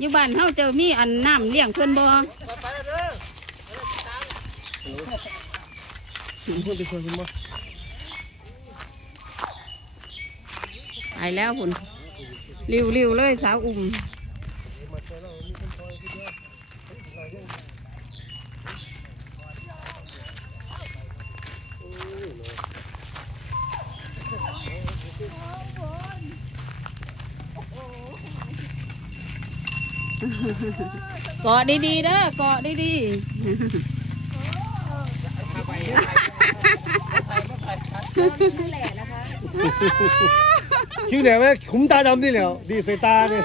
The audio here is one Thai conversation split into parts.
อยู่บ้านเฮาเจอมีอันน้ำเลี้ยงเพิ่นบ่คุณเพื่อนไปชวนคุณบ่ไปแล้วพุ่นริวริวๆเลยสาวอุ่ม เกาะดีๆเด้อเกาะดีๆคิ้วแหลมไหมขุมตาดำนี่แหละดีใส่ตาเนี่ย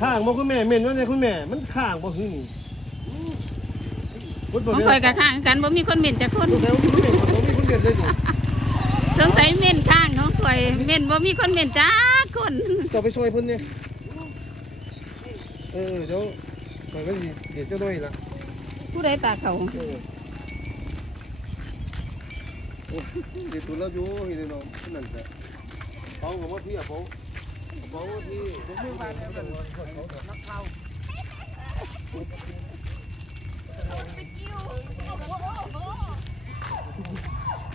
ข้างบ่คุณแม่เม่นว่าเนี่ยคุณแม่ มันข้างบ่หึงนี่พุทธบ่ของแม่ข่อยกับข้างกันบ่มีคนเหม็นจักคนลูกแล้วคุณแม่บ่มีคนเรียนเลยนี่ สงสัยเหม็นข้างของข่อยเหม็นบ่มีคนเหม็นจักคนต่อไปช่วยเพิ่นเนี่ยเออเดี๋ยวข่อยก็สิเดี๋ยวเจ้าด้วยล่ะผู้ใดตาเขาเออโอ้เดี๋ยวตัวเราอยู่นี่เนาะนั่นแหละเขาก็บ่พี่อะเขาเขาที่ผมมือบ้านกันนักข่าว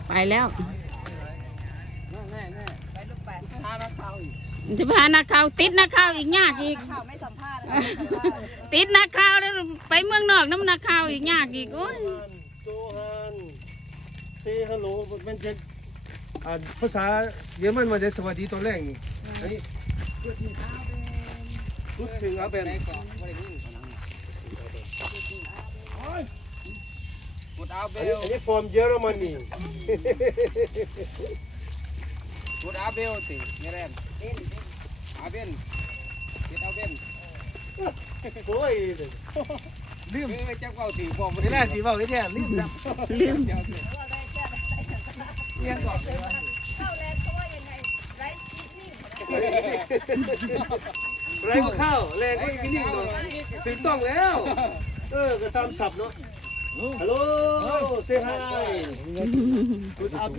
ไปแล้วแน่แน่ไปลูกแปดพานักข่าวอีก จะพานักข่าวติดนักข่าวอีกยากอีกข่าวไม่สัมภาษณ์ติดนักข่าวแล้วไปเมืองนอกน้ำนักข่าวอีกยากอีกโอ้ยโจฮันเซฮัลโหลมันจะภาษาเยอรมันมันจะสวัสดีตอนแรกนี่อันนี้พูดถึงอาเบนหมดอาเบนอันนี้ฟอร์มเยอรมนี หมดเอาเบลสิเนี่ยแรมอาเบนคิดเอาเบนโอ้ยลืมจับเก่าสีบอกมาได้แล้วสีบอกได้แค่ลืมจับลืมเลี้ยงก่อนแรงก็เข้าแรงก็อีกนิดหน่อยถูกต้องแล้ว เออก็ตามศัพท์เนาะฮัลโหลเซฮายกูดอัพ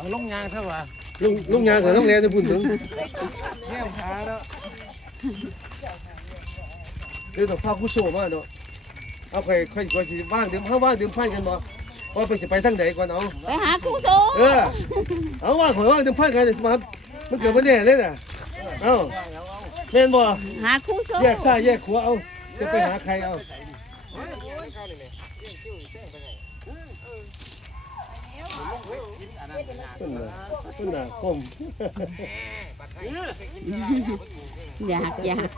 เดทกูดกูดอีฟนิ่งกูดอีฟนิ่งเอาลงยางซะวะลุงลุงยางกับน้องแลจะพูดถึงแง่ขาแล้วเดี๋ยวต้องพากูโซ่มาเนาะเอาค่อยค่อยค่อยสิว่างเดี๋ยวเฮาว่างเดี๋ยวพันกันบ่ว่าไปสิไปทางไหนก่อนเอาไปหาครูโซเออเอาว่างข่อยว่างเดี๋ยวพันกันมามันเกิดบ่แน่เลยน่ะเอ้าแม่นบ่หาครูโซแยกซ้ายแยกขวาเอาจะไปหาใครเอา ต้นน่ะต้นน่ะก้มอยากอยาก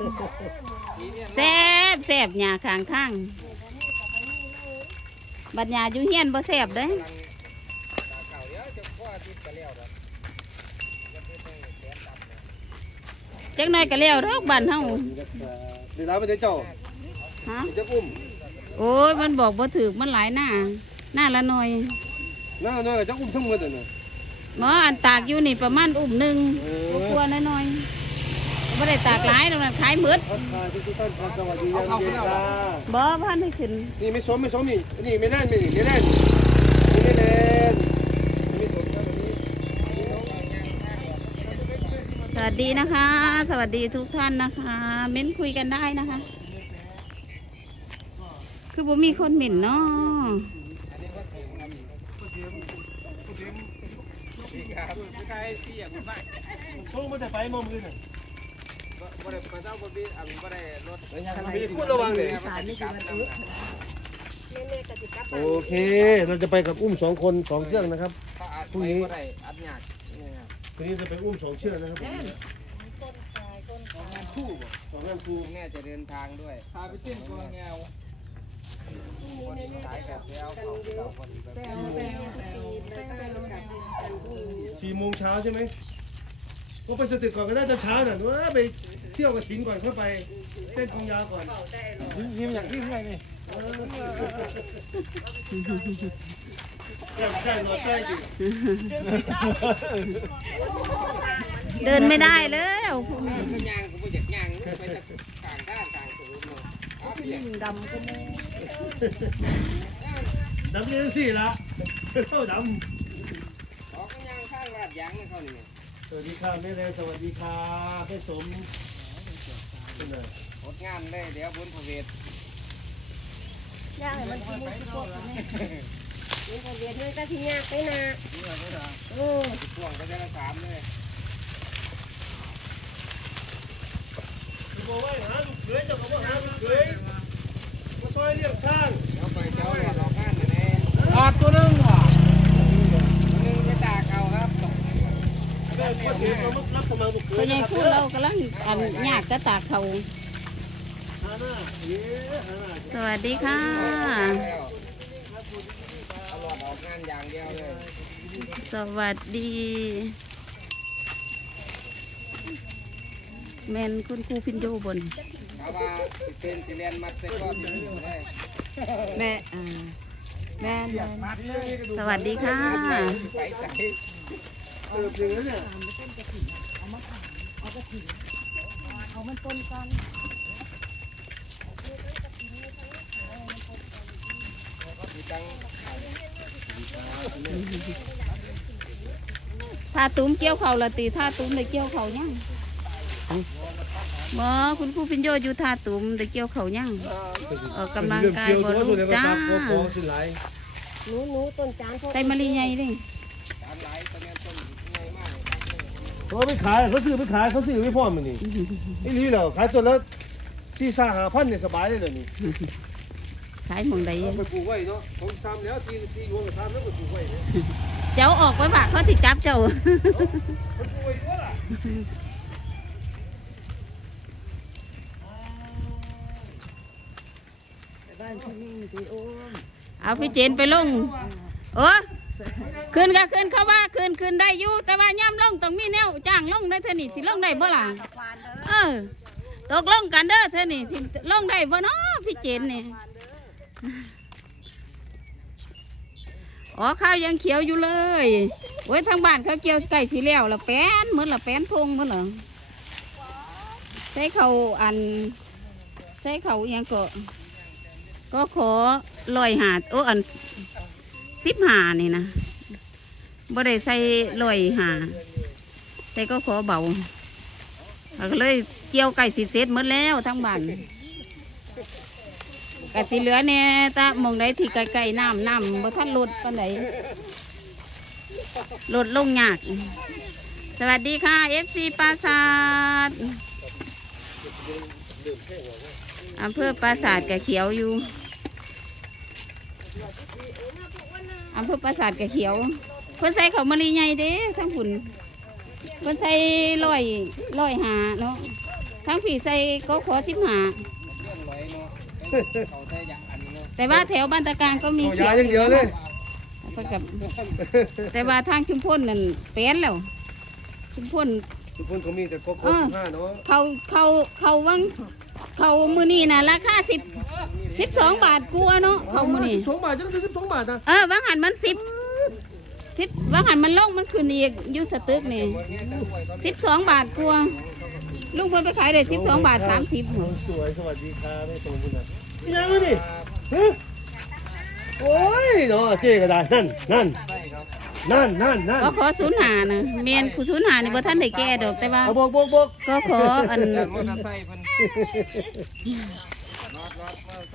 แซบแซบหยาข้างข้างบัดหยาอยู่เฮียนบ่แซบเด้จักหน่อยก็แล้วดอกบ้านเฮาเดี๋ยวเราไปเดี๋ยวเจ้าฮะเดี๋ยวจะอุ้มโอ้ยมันบอกบ่ถูกมันหลายหน้า หน้าละหน่อยน้าน้อยจะอุ้มทั้งหมดน่ะ หมออันตากอยู่นี่ประมาณอุ้มหนึ่งเอตัวอน้อยๆไม่ได้ตากหลายตรงนั้นขายหมืดทักทายทุกท่านครับสวัสดียามเย็นจ้าบ่พันให้ขึ้นนี่ไม่สมไม่สมนี่นี่ไม่แล่นไม่นี่ไม่แล่นนี่ไม่แล่นไม่สมครับวันนี้สวัสดีนะคะ สวัสดีทุกท่านนะคะ เม้นคุยกันได้นะคะ คือบ่มีคนหมิ่นเนาะ ใครที่อยากไป โชคมันจะไปมอมเลยน่ะบ่ได้มาเจ้าบ่มีอันบ่ได้รถมีคุณระวังเลยโอเค เราจะไปกับอุ้มสองคนสองเชือกนะครับเขาอาจไปบ่ได้อัดยากทีนี้จะไปอุ้มสองเชือกนะครับผมคู่บ่สองงานคู่แม่จะเดินทางด้วยพาไปเต้นกองแงวคนขายแบบแล้ว สี่โมงเช้าใช่ไหมก็ไปสตึกก่อนก็ได้ตอนเช้าน่ะว่าไปเที่ยวกับสินก่อนเข้าไปเต้นกองยาวก่อนยิ้มอย่างที่ไงนี่ใช่ใช่หนอใช่สิเดินไม่ได้แล้ว ก็ย่างก็บ่อยากย่างไปทางข้างข้างสูงเนาะดำก็มูดำเรื่องสี่ละเข้าดออกก็ยังข้างลาดยางนี่เขานี่ำสวัสดีค่ะแม่แดงสวัสดีค่ะแม่สมเป็นไงอดงานเลยเดี๋ยวบุญพระเวทย่างให้มันกินมันสิโกะนี่มันก็เวียนมันก็สิยากไปนะโอ้พ่วงก็จะละสามเลยบอกว่าหาลูกเขยจะบอกว่าหาลูกเขยมา ซอยเรียกสร้างเดี๋ยวไปเจ้าหลอกงานอยู่ในออดตัวนึงว่ะตัวนึงไปตากเอาครับเดินมาถึงเรามารับประมาณลูกเขก็ยยังพูดเรากำลังอันยากก็ตากเขาหาหน้าเย้หาหน้าสวัสดีค่ะแล้วเอาหลอดออกงานอย่างเดียวเลยสวัสดี แมนคุณครูพินโยบน เอาว่าสิเป็นสิเรียนมัดเสร็จก็ถึงเลยแม่อ่าแม่แม่สวัสดีค่ะไปใส่เออจริงนะเนี่ยถ้าตุ้มเกี่ยวเขาละตีถ้าตุ้มได้เกี่ยวเขายัง บ่คุณครูพินโยอยู่ท่าตุ้มได้เกี่ยวเขายังออกกำลังกายบ่ลูกจ้าโอ้โหสิไหลหนูหนูต้นจานพวกใส่มะลิใหญ่ดิตามหลายตอนนี้ต้นใหญ่มากเขาไปขายเขาซื้อไปขายเขาซื้อไม่พอมันนี่ไอ้นี่เหรอขายตัวละสี่สาหาพันเนี่ยสบายเลยเหรอนี่ขายหมองใดเอาไปปลูกไว้เนาะผมทำแล้วทีทีโยงทำแล้วไปปลูกไว้เนี่ยเจ้าออกไว้บากเขาสิจับเจ้า เอาพี่เจนไปลงโอ้ขึ้นก็ขึ้นเขาว่าขึ้นขึ้นได้อยู่แต่ว่าย่ำลงต้องมีแนวจ้างลงได้เท่านี้สิลงได้บ่ล่ะวานเออตกลงกันเด้อเท่านี้สิลงได้บ่เนาะพี่เจนเนี่ยอ๋อข้าวยังเขียวอยู่เลยโอ้ยทางบ้านเขาเกี่ยวไก่สีแล้วละแป้นเหมือนละแป้นทงเหมือนเหรอใส่เขาอันใส่เขาอิหยังก็ ก็ขอลอยหาโอ้อันสิบหานี่นะบ่ได้ใส่ลอยหาใส่ก็ขอเบาก็เลยเกี่ยวไก่สีเสร็จหมดแล้วทั้งบ้านไก่สีเหลือเนี่ยตามองใดที่ไก่ไก่น้ำน้ำบ่ทันลดปานใดลดลงยาก สวัสดีค่ะเอฟซีปราสาทอำเภอปราสาทกะเขียวอยู่ อำเภอปราสาทกะเขียว เพิ่นใส่เขาวมะลิใหญ่เด้ทั้งฝุ่นเพิ่นใส่ร้อยร้อยหาเนาะทั้งผีใส่ก็ขอสิบหาเรื่องลอยเนาะเขาได้อย่างอันเนาะแต่ว่าแถวบ้านตะการก็มีเอายาอย่างเดียวเลยเพิ่นกับแต่ว่าทางชุมพลนั่นแป้นแล้วชุมพลทุกคนเขามีแต่โกโก้สิบห้าเนาะเขาเขาเขาวังเขามือนี่นะราคาสิบ สิบสองบาทกลัวาเนาะเขามือนี่สองบาทจังสิบสองบาทนะเออวังหันมันสิบสิบวังหันมันลงมันขึ้นอีกอยูสตึกนี่สิบสองบาทกลัวาลุงเพิ่นไปขายได้สิบสองบาทสามสิบสวยสวัสดีค่ะแม่ตรงนี้นะยังไงดิฮะโอ้ยเนาะเจ๊ก็ได้นั่นนั่นนั่นนั่นนั่นก็ขอศูนย์หานะเมียนผู้ศูนย์หานี่บ่ท่านได้แก้ดอกแต่ว่าเอาบอกบอกบอกก็ขออัน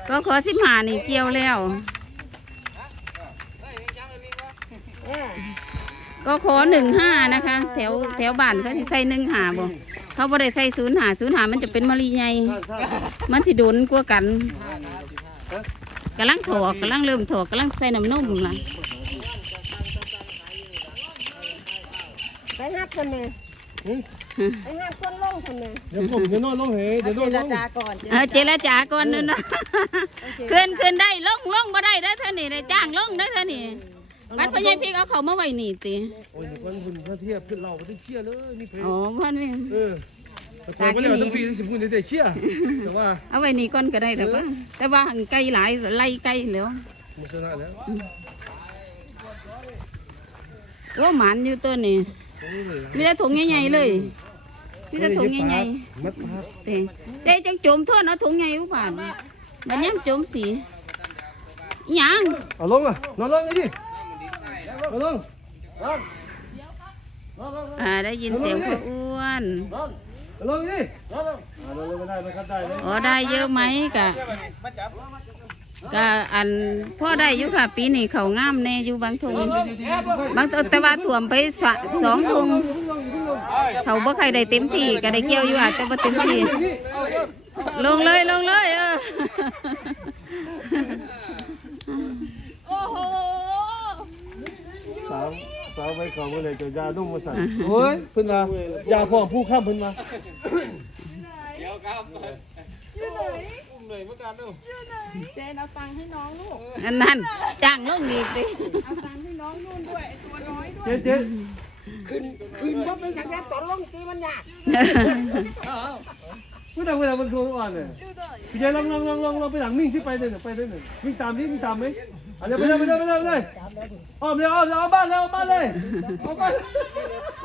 ก็ขอสิบหานี่เกี่ยวแล้ว ก็ขอหนึ่งห้านะคะ แถวแถวบ้านเขาที่ใส่หนึ่งหาบ่เขาบ่ได้ใส่ศูนย์หาศูนย์หามันจะเป็นมะลิใหญ่ท่านท่านมันสิโดนกว่ากันกำลังถอกกำลังเริ่มถอกกำลังใส่น้ำนมล่ะไปหับคนหนึ่ง ไปหับคนลงคนหนึ่งเดี๋ยวผมจะนอนลงเหเดี๋ยวนอนลงก่อนเออเจรจาก่อนนั่นนะขึ้นขึ้นได้ลงลงบ่ได้ได้อเท่านี้ได้จ้างลงได้อเท่านี้บัดพ่อใหญ่พี่เอาเขามาไว้นี่ติโอ้ยคนบุญพระเทียบขึ้นเราก็ต้องเชี่ยเลยนี่เพลอ๋อเพิ่นนี่เออแต่ก่อนไม่ได้ทั้งปีสิบพูดได้เชี่ยแต่ว่าเอาไว้นี่ก่อนก็ได้แต่ว่าแต่ว่าหันไก่หลายไล่ไก่แล้วมุชนะแล้วโอ้หมันอยู่ตัวนี้มีแต่ถุงใหญ่ๆเลย มีแต่ถุงใหญ่มัดพัดๆเต้เต้จังโจมโทษเอาถุงใหญ่อุบาทบัดนี้โจมสีหยังเอาลงอะนอนลงเลยดินอนลงนอนอ่าได้ยินเสียงพ่ออ้วนนอนลงดินอนลงอ่านอนลงไม่ได้ไหมครับได้ไหมอ๋อได้เยอะไหมกะมาจับ ก็อันพ่อได้อยู่ค่ะ ปีนี้เขางามแน่อยู่บางทงบางแต่ว่าถ่วมไปสะสองทงเขาบ่ใครได้เต็มที่ก็ได้เกี่ยวอยู่อาจจะบ่เต็มที่ลงเลยลงเลยเออโอ้โหสาวสาวไปเขาเมื่อไรจะยานุ่มมาใส่โอ้ยเพิ่นมายาพ่อผู้ข้ามเพิ่นมาเดี๋ยวครับ อุ้มเลยเหมื่อกันดูกเจนเอาตังค์ให้น้องลูก อันนั้นจ้างลงอีกสิเอาตังค์ให้น้องนู่นด้วยไอ้ตัวน้อยด้วย เจ๊เจ๊คืนว่าเป็นอย่างนี้ตอนลงตีมันยากไม่ต้องไม่ต้องมันโทรอ่อนเลยพี่เจ๊ลองลองลองลองลองไปหลังมิ่งที่ไปเลยหนึ่งไปเลยหนึ่งวิ่งตามนี่วิ่งตามไหมอะเดียวไปเลยไปเลยไปเลยไปเลยอ้อมเลยอ้อมเลยเอาบ้านเลยเอาบ้านเลยเอาบ้าน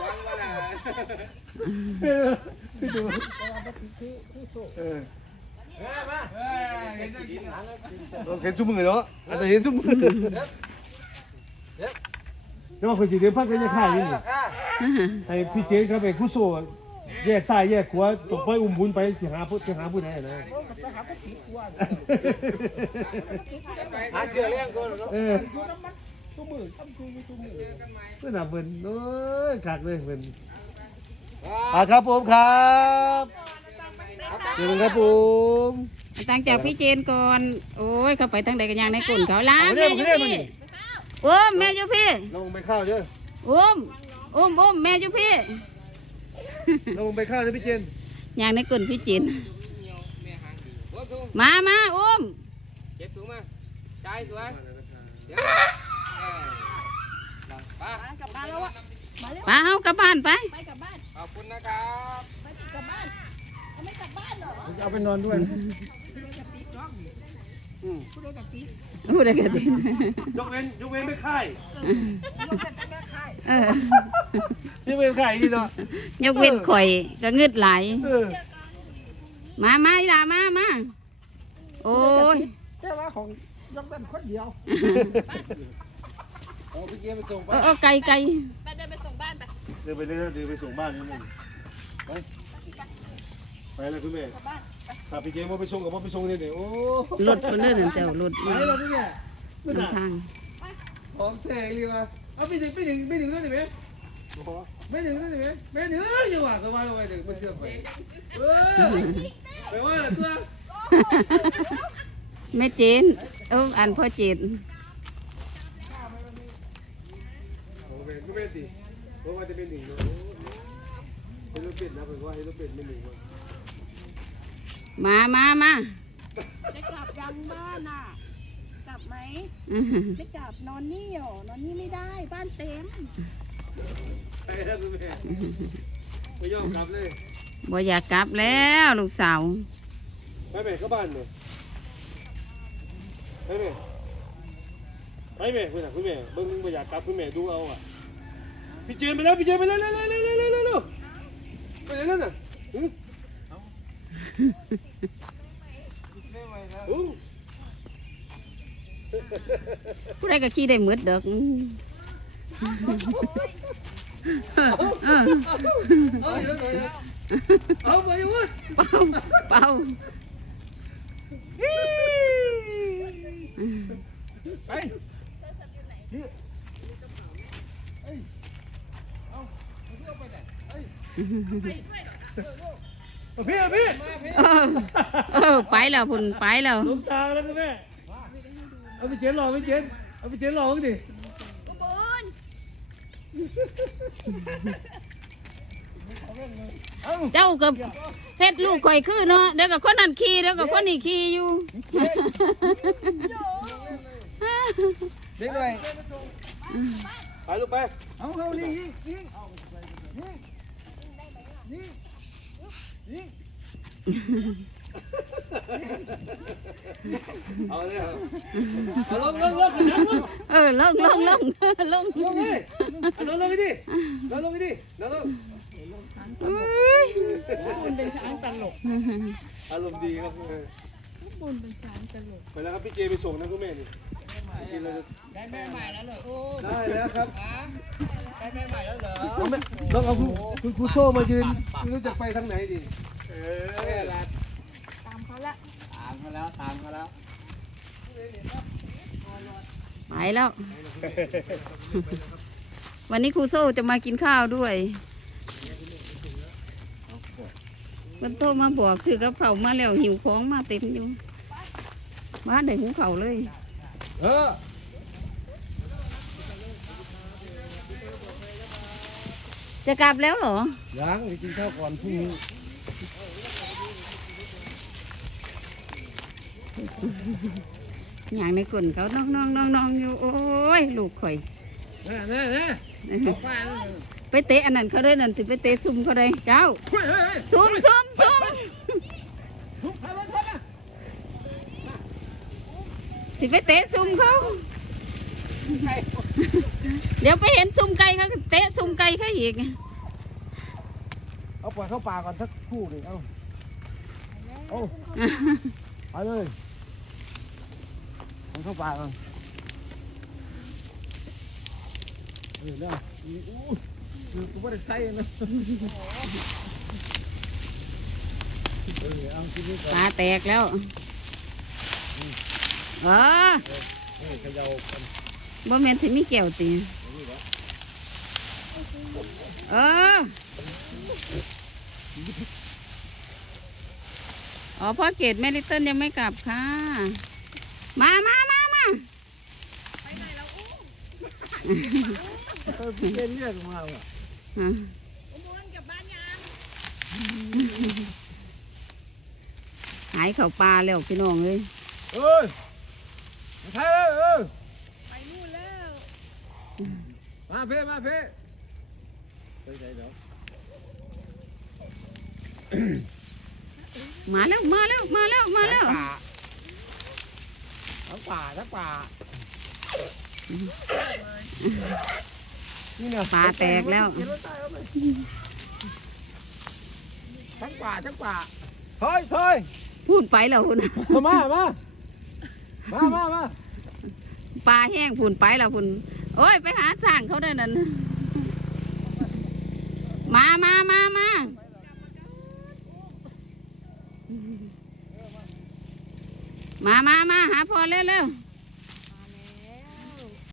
วางมาหน่ะเออ เห็นซุ้มมือเนาะอาจจะเห็นซุ้มมือแล้วมาคุยจีเดียวพักกันยังข่าอยู่นี่ไอ้พี่เจ๊เขาเป็นผู้โซ่แยกซ้ายแยกขวาตกไปอุ้มบุญไปสิหาผู้สิหาผู้ใดนะหาเชื่อเลี้มือซ้ำคนเออเพื่อนอะเพิ่อนโอ้ยคักเลยเพิ่อนอะครับผมครับ เดี๋ยวครับผมตั้งจากพี่เจนก่อน โอ้ยเขาไปตั้งใดกันยังในกุ่นเขาล้างเอาแม่เรื่อองยู่เรื่องพี่นี่โอ้มแม่อยู่พี่ลงไปข้าวเด้อโอ้มโอ้มโอ้มแม่อยู่พี่ลงไปข้าวเด้อพี่เจนยังในกุ่นพี่เจนแม่หางดีโอ้ถุงมามาโอ้มเก็บถุงมาใจสวยเดี๋ยวป้ากลับบ้านแล้วอะมาเร็วไปเฮากลับบ้านไป ไปกลับบ้าน ขอบคุณนะครับไปกลับบ้านเอาไม่ กลับบ้านเหรอเอาไปนอนด้วยผู้ใดกับติ๊กพูดได้กันดิยกเว้นยกเว้นไม่ค่ายยกกันแม่ค่ายเออยกเว้นค่ายนี่เนาะยกเว้นข่อยก็เงืดไหลายเออมามาอีหล่ามามาโอ้ยแต่ว่าของยกกันคนเดียวโอ้พี่เกียร์ไปส่งเออเออไก่ไก่ไปเดินไปส่งบ้านไปเดินไปเรื่อยๆเดินไปส่งบ้านนี่มึงไป ไปเลยคุณแม่ถ้าพี่เจมว่าไปส่งกับว่าไปส่งเนี่ยเดี๋ยวโอ้รถคนเลื่อนเจ้ารถไปเราพี่แม่ไม่นได้ทางหอมแทงเลยว่ะเอาไปถึงไปถึงไปถึงด้วยไหมไม่ถึงด้วยไหมแม่ถึงอยู่ว่ะก็ว่าไปถึงไม่เชื่อไปเออไปว่าละตัวแม่เจนเอออันพ่อเจนโอ้เป็นก็เป็นดิเพราะว่าจะเป็นหนึ่งเนาะเฮโรเป็นนะเป็นว่าเฮโรเป็นไม่หนึ่งว่ะ มามามาจะกลับยังบ้านอะ กลับไหมอื้อหือไม่กลับนอนนี่เหรอนอนนี่ไม่ได้บ้านเต็มไปแล้วคุณแม่ไม่ยอมกลับเลยบ่อยากกลับแล้วลูกสาวไปแม่เข้าบ้านเนี่ยไปแม่ไปแม่คุณน่ะคุณแม่เบิ่งบ่อยากกลับคุณแม่ดูเอาอะพี่เจมไปแล้วพี่เจมไปแล้วเร็วเร็วเร็วเร็วเร็วเร็วเร็วไปไหนนั่นน่ะหึหึ ผู้ใดก็ขี่ได้หมืดดอกอื้อเออเอาเดี๋ยวหน่อยนะเอาไปอยู่วุ้นเป่าเป่าไปเอา พี่เอาพี่เออเออไปแล้วพุ่นไปแล้วหลงตาแล้วคุณแม่เอาไปเจนรอไปเจนเอาไปเจนรอกันดิเจ้ากับเฮ็ดลูกข่อยคือเนาะเดี๋ยวกับคนนั้นขี่เดี๋ยวกับคนนี้ขี่อยู่เด็กเลยไปลูกไปเอาเขาลิงยิงยิง เอาเลยเอาลงลงลงลงเออลงลงลงลงลงเลยเอาลงลงไปดิลงลงไปดิลงลงอุ้ยคุณเป็นช้างตลก อารมณ์ดีครับคุณแม่คุณเป็นช้างตลก ไปแล้วครับพี่เจไปส่งนะคุณแม่นี่กินเลยได้แม่ใหม่แล้วเหรอได้แล้วครับได้แม่ใหม่แล้วเหรอเอาไหมลองเอาคุณคุณครูโซ่มายืนไม่รู้จะไปทางไหนดี เออละตามเขาละตามเขาแล้วตามเขาแล้วไปแล้ว วันนี้ครูโซ่จะมากินข้าวด้วยมันโตมาบอกซื้อกับเขาวมาแล้วหิวของมาเต็มอยู่บ้านได้หูเขาวเลย เออจะกลับแล้วเหรอ ยังไปกินข้าวก่อนพรุ่งนี้ อย่างในกลุ่นเขาน้องน้องน้องน้องอยู่โอ้ยลูกข่อยน่น่น่ป้าไปเตะอันนั้นเขาได้นั่นสิไปเตะซุ่มเขาได้เจ้าเฮ้ยเฮ้ยซุ่มซุ่มซุ่มสิไปเตะซุ่มเขาเดี๋ยวไปเห็นซุ่มไก่เขาก็เตะซุ่มไก่เขาอีกเอาปล่อยเข้าป่าก่อนสักครู่ดิเอาเอาไปเลยปล่อย เข้าป่าก่อนเออเด้ออู้กูไม่ได้ใส่นะเออเอากินนี่ก่อนปลาแตกแล้วเออเออเขย่ากันบ่แม่นสิมีแก้วตีเอออ๋อพ่อเกดแม่ลิตเติ้ลยังไม่กลับค่ะ มามามามา เออพี่เล่นเรียกมาว่ะอะหายเข่าปลาแล้วพี่น้องเลยเอ้ยมาไทยเลยเออไปนู่นแล้วมาเพ่มาเพ่ไปไหนเดี๋ยวมาแล้วมาแล้วมาแล้วมาแล้ว ทั้งป่าทั้งป่านี่เนี่ยปลาแตกแล้ว ทั้งป่าทั้งป่าถอยถอยพูดไปแล้วพุ่นมามา มา มา มามาปลาแห้งพุ่นไปแล้วพุ่นโอ้ย ไปหาสร้างเขาได้นั่นมามามามา มามามาหาพ่อเร็วเร็ว